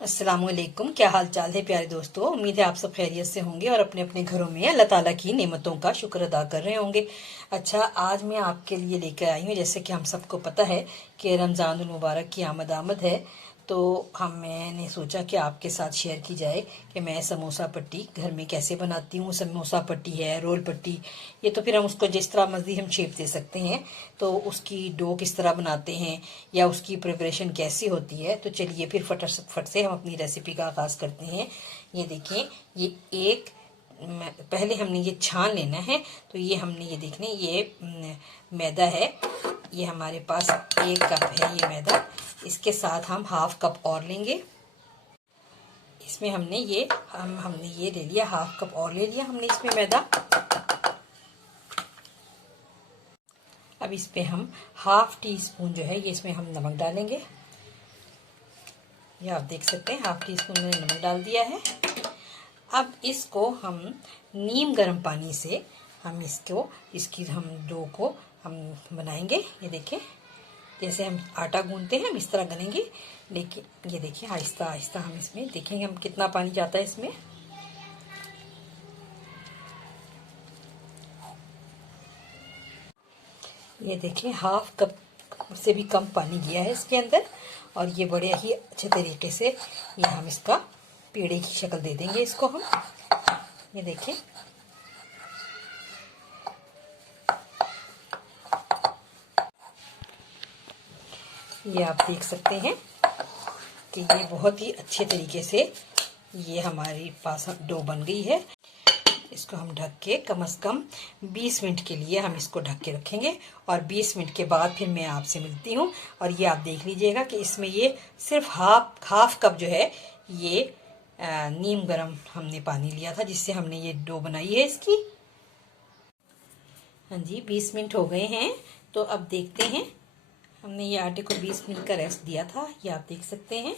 अस्सलामुअलैकुम। क्या हाल चाल है प्यारे दोस्तों। उम्मीद है आप सब खैरियत से होंगे और अपने अपने घरों में अल्लाह ताला की नेमतों का शुक्र अदा कर रहे होंगे। अच्छा, आज मैं आपके लिए लेकर आई हूँ, जैसे कि हम सबको पता है कि रमज़ानुल मुबारक की आमद है, तो मैंने सोचा कि आपके साथ शेयर की जाए कि मैं समोसा पट्टी घर में कैसे बनाती हूँ। समोसा पट्टी है, रोल पट्टी, ये तो फिर हम उसको जिस तरह मर्जी हम शेप दे सकते हैं। तो उसकी डो किस तरह बनाते हैं या उसकी प्रिपरेशन कैसी होती है, तो चलिए फिर फटाफट से हम अपनी रेसिपी का आगाज़ करते हैं। ये देखें, ये एक पहले हमने ये छान लेना है। तो ये हमने ये देखने, ये मैदा है, ये हमारे पास 1 कप है ये मैदा। इसके साथ हम हाफ कप और लेंगे। इसमें हमने ये ले लिया, हाफ कप और ले लिया हमने इसमें मैदा। अब इस पे हम हाफ टी स्पून जो है ये इसमें हम नमक डालेंगे। ये आप देख सकते हैं, हाफ टी स्पून मैंने नमक डाल दिया है। अब इसको हम नीम गर्म पानी से हम इसकी हम डो को हम बनाएंगे। ये देखें, जैसे हम आटा गूंथते हैं हम इस तरह गनेंगे, लेकिन ये देखिए आहिस्ता आहिस्ता हम इसमें देखेंगे हम कितना पानी जाता है इसमें। ये देखिए, हाफ कप से भी कम पानी गया है इसके अंदर, और ये बड़े ही अच्छे तरीके से ये हम इसका पेड़े की शक्ल दे देंगे इसको हम। ये देखिए, ये आप देख सकते हैं कि ये बहुत ही अच्छे तरीके से ये हमारे पास डो बन गई है। इसको हम ढक के कम से कम 20 मिनट के लिए हम इसको ढक के रखेंगे, और 20 मिनट के बाद फिर मैं आपसे मिलती हूँ। और ये आप देख लीजिएगा कि इसमें ये सिर्फ हाफ कप जो है ये नीम गरम हमने पानी लिया था, जिससे हमने ये डो बनाई है इसकी। हाँ जी, 20 मिनट हो गए हैं। तो अब देखते हैं, हमने ये आटे को 20 मिनट का रेस्ट दिया था, ये आप देख सकते हैं।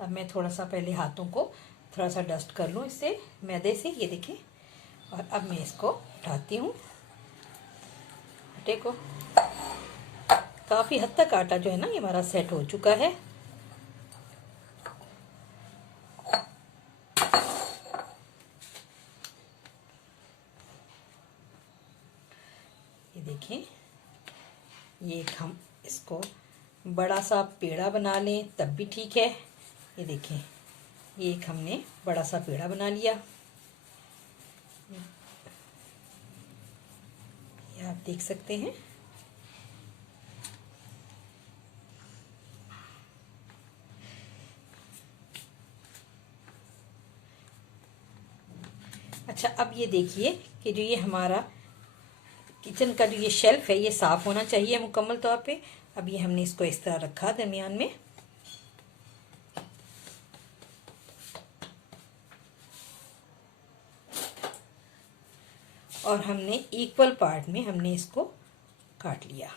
अब मैं थोड़ा सा पहले हाथों को थोड़ा सा डस्ट कर लूँ इससे, मैदे से, ये देखिए। और अब मैं इसको उठाती हूँ आटे को। काफ़ी हद तक आटा जो है ना ये हमारा सेट हो चुका है। ये देखिए, ये हम इसको बड़ा सा पेड़ा बना लें तब भी ठीक है। ये देखिए, ये एक हमने बड़ा सा पेड़ा बना लिया, ये आप देख सकते हैं। अच्छा, अब ये देखिए कि जो ये हमारा किचन का जो ये शेल्फ है ये साफ होना चाहिए मुकम्मल तौर पे। अब ये हमने इसको इस तरह रखा दरमियान में, और हमने इक्वल पार्ट में हमने इसको काट लिया।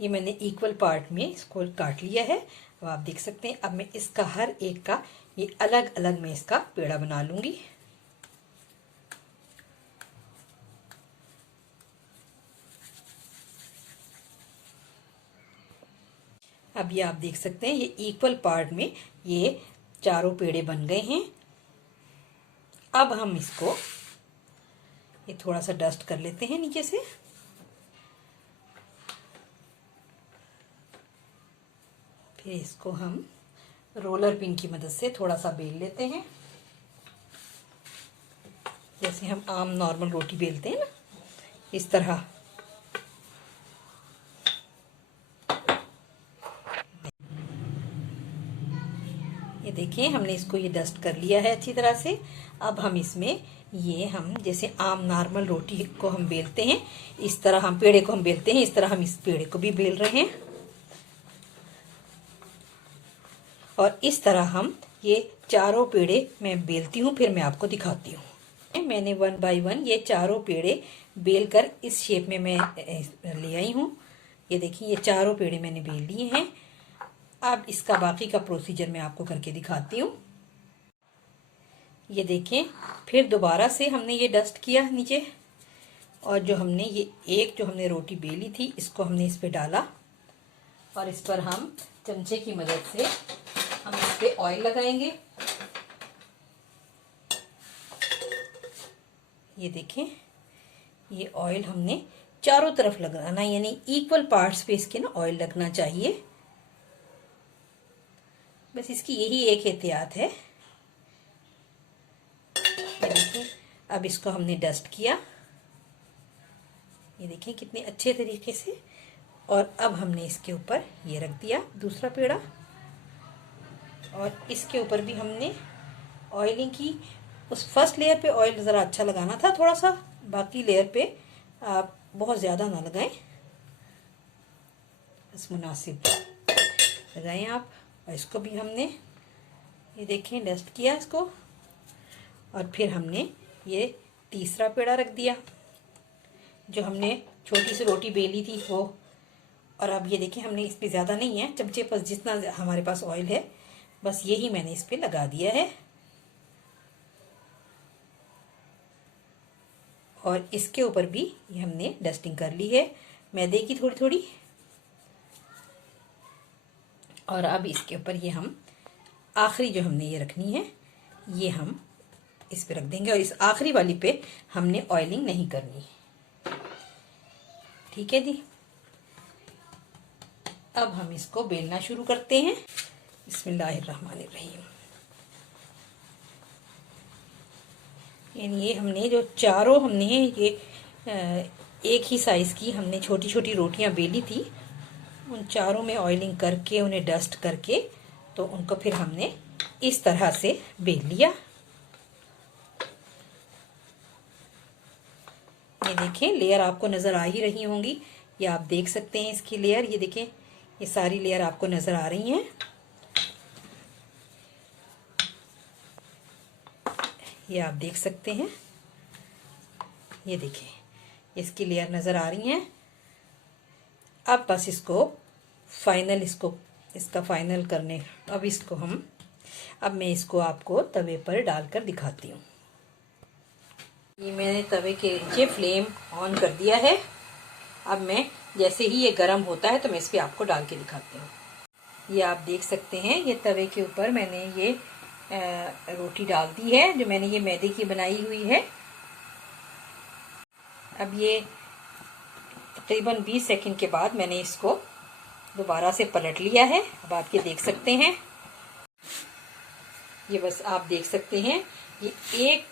ये मैंने इक्वल पार्ट में इसको काट लिया है। अब आप देख सकते हैं, अब मैं इसका हर एक का ये अलग अलग मैं इसका पेड़ा बना लूंगी। अब ये आप देख सकते हैं, ये इक्वल पार्ट में ये चारों पेड़े बन गए हैं। अब हम इसको ये थोड़ा सा डस्ट कर लेते हैं नीचे से। फिर इसको हम रोलर पिन की मदद से थोड़ा सा बेल लेते हैं, जैसे हम आम नॉर्मल रोटी बेलते हैं ना, इस तरह। ये देखिए, हमने इसको ये डस्ट कर लिया है अच्छी तरह से। अब हम इसमें ये हम जैसे आम नॉर्मल रोटी को हम बेलते हैं, इस तरह हम पेड़े को हम बेलते हैं, इस तरह हम इस पेड़े को भी बेल रहे हैं। और इस तरह हम ये चारों पेड़े मैं बेलती हूँ, फिर मैं आपको दिखाती हूँ। मैंने 1 बाय 1 ये चारों पेड़े बेल कर इस शेप में मैं ले आई हूँ। ये देखिए, ये चारों पेड़े मैंने बेल लिए हैं। अब इसका बाकी का प्रोसीजर मैं आपको करके दिखाती हूँ। ये देखें, फिर दोबारा से हमने ये डस्ट किया नीचे, और जो हमने ये एक जो हमने रोटी बेली थी इसको हमने इस पे डाला, और इस पर हम चमचे की मदद से हम इस पे ऑयल लगाएंगे। ये देखें, ये ऑयल हमने चारों तरफ लगाना, यानी इक्वल पार्ट्स पे इसके ना ऑयल लगना चाहिए। बस इसकी यही एक एहतियात है। ये देखिए, अब इसको हमने डस्ट किया, ये देखिए कितने अच्छे तरीके से। और अब हमने इसके ऊपर ये रख दिया दूसरा पेड़ा, और इसके ऊपर भी हमने ऑयलिंग की। उस फर्स्ट लेयर पे ऑयल ज़रा अच्छा लगाना था थोड़ा सा, बाकी लेयर पे आप बहुत ज़्यादा ना लगाएं, बस मुनासिब लगाएं आप। और इसको भी हमने ये देखें डस्ट किया इसको, और फिर हमने ये तीसरा पेड़ा रख दिया जो हमने छोटी सी रोटी बेली थी वो। और अब ये देखिए, हमने इस पे ज़्यादा नहीं है, चमचे पर जितना हमारे पास ऑयल है बस यही मैंने इस पे लगा दिया है। और इसके ऊपर भी ये हमने डस्टिंग कर ली है मैदे की थोड़ी थोड़ी। और अब इसके ऊपर ये हम आखिरी जो हमने ये रखनी है ये हम इस पे रख देंगे, और इस आखिरी वाली पे हमने ऑयलिंग नहीं करनी। ठीक है जी, अब हम इसको बेलना शुरू करते हैं। बिस्मिल्लाहिर्रहमानिर्रहीम। यानी ये हमने जो चारों हमने ये एक ही साइज़ की हमने छोटी छोटी रोटियां बेली थी, उन चारों में ऑयलिंग करके उन्हें डस्ट करके तो उनको फिर हमने इस तरह से बेल लिया। ये देखें, लेयर आपको नज़र आ ही रही होंगी, ये आप देख सकते हैं इसकी लेयर। ये देखें, ये सारी लेयर आपको नज़र आ रही हैं। ये आप देख सकते हैं, ये देखें इसकी लेयर नज़र आ रही हैं। अब बस इसको फाइनल इसका फाइनल करने, अब मैं इसको आपको तवे पर डालकर दिखाती हूँ। ये मैंने तवे के नीचे फ्लेम ऑन कर दिया है। अब मैं जैसे ही ये गर्म होता है तो मैं इस पर आपको डाल के दिखाती हूँ। ये आप देख सकते हैं, ये तवे के ऊपर मैंने ये रोटी डाल दी है जो मैंने ये मैदे की बनाई हुई है। अब ये तकरीबन 20 सेकंड के बाद मैंने इसको दोबारा से पलट लिया है। अब आप ये देख सकते हैं, ये बस आप देख सकते हैं, ये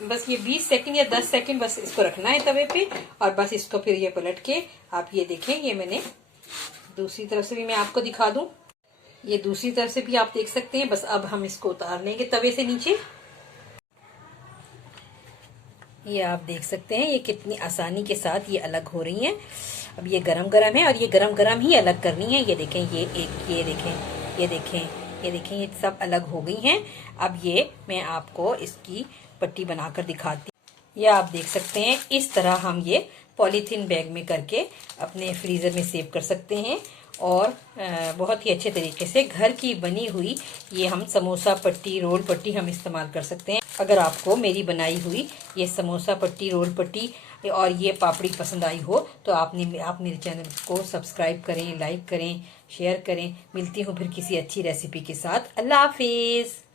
बस ये 20 सेकंड या 10 सेकंड बस इसको रखना है तवे पे, और बस इसको फिर ये पलट के आप ये देखें, ये मैंने दूसरी तरफ से भी मैं आपको दिखा दूं, ये दूसरी तरफ से भी आप देख सकते हैं। बस अब हम इसको उतार लेंगे तवे से नीचे। ये आप देख सकते हैं, ये कितनी आसानी के साथ ये अलग हो रही हैं। अब ये गरम गरम है और ये गरम गरम ही अलग करनी है। ये देखें, ये देखें, ये देखें, ये सब अलग हो गई हैं। अब ये मैं आपको इसकी पट्टी बनाकर दिखाती हूँ। ये आप देख सकते हैं, इस तरह हम ये पॉलीथीन बैग में करके अपने फ्रीज़र में सेव कर सकते हैं, और बहुत ही अच्छे तरीके से घर की बनी हुई ये हम समोसा पट्टी, रोल पट्टी हम इस्तेमाल कर सकते हैं। अगर आपको मेरी बनाई हुई ये समोसा पट्टी, रोल पट्टी और ये पापड़ी पसंद आई हो तो आप मेरे चैनल को सब्सक्राइब करें, लाइक करें, शेयर करें। मिलती हूँ फिर किसी अच्छी रेसिपी के साथ। अल्लाह हाफिज़।